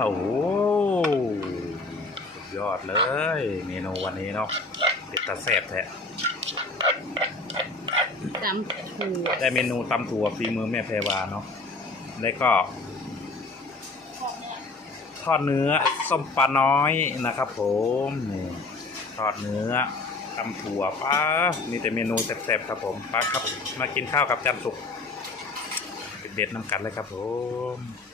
โอ้โหสุดยอดเลย เมนูวันนี้เนาะเด็ดตาแซ่บแท้จำถูกได้เมนูตำถั่วฝีมือแม่แพรวาเนาะแล้วก็ทอดเนื้อส้มปลาน้อยนะครับ ผมนี่ทอดเนื้อตำถั่วป้ามีแต่เมนูแซ่บๆครับผมป้าครับ มากินข้าวกับจานสุกเด็ดๆน้ำกันเลยครับผมส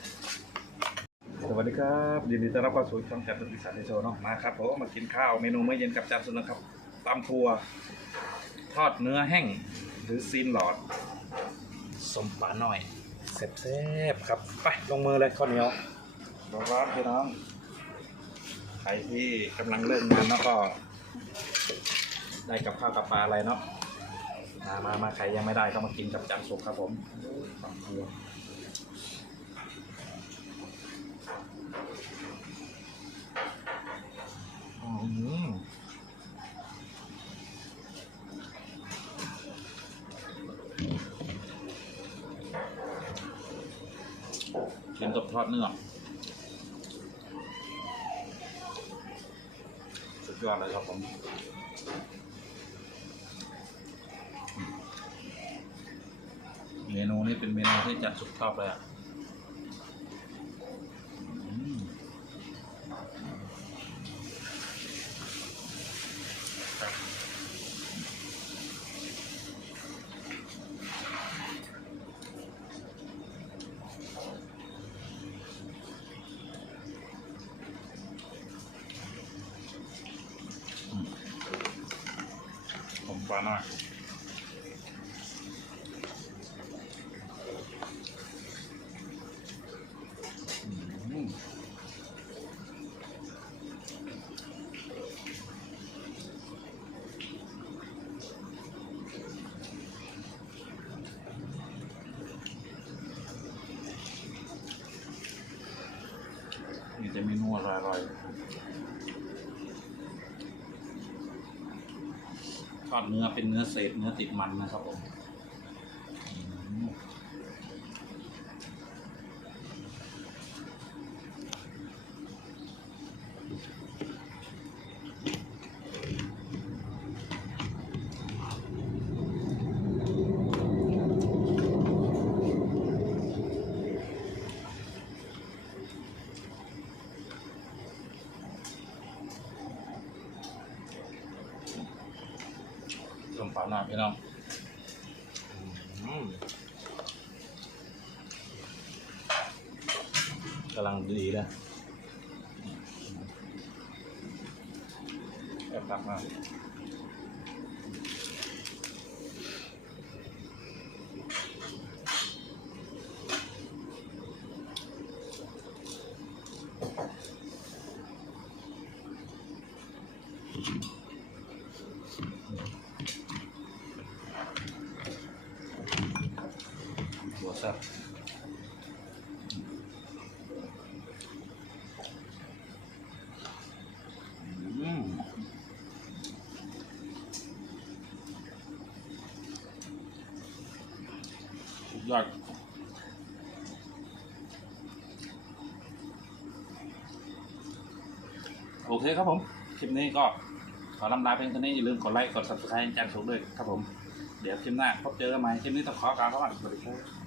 วัสดีครับยินดีต้อนรับเข้าสู่ช่องจัดตุกอีสานในโชว์เนาะมาครับผมมากินข้าวเมนูเมื้อเย็นกับจานสุกนะครับตำถั่วทอดเนื้อแห้งหรือซีนหลอดสมปลาหน่อยแซ่บๆครับไปลงมือเลยข้าวเหนียวร้อนๆพี่น้องใครที่กำลังเลิกงานเนาะก็ ได้กับข้าวกับปลาอะไรเนาะมามามาใครยังไม่ได้ก็มากินกับจานสุกครับผมฟังตัว กับทอดเนื้อสุดยอดเลยครับผมเมนูนี้เป็นเมนูที่จัดสุดชอบเลยอะ ปลาหน่อยอืมมีแต่เมนูอร่อยๆ ทอดเนื้อเป็นเนื้อเศษเนื้อติดมันนะครับผม มปลาหน้าพี่น้องอืมกำลังดีนะแอบตักมาหัว แซ่บอืมสุดยอดโอเคครับผม คลิปนี้ก็ขอลำลาเพียงเท่านี้อย่าลืมกดไลค์ กด subscribe แจ้งสุกด้วยครับผม เดี๋ยวคลิปหน้าพบเจอกันใหม่ คลิปนี้ต้องขอกล่าวคำว่าสวัสดีครับ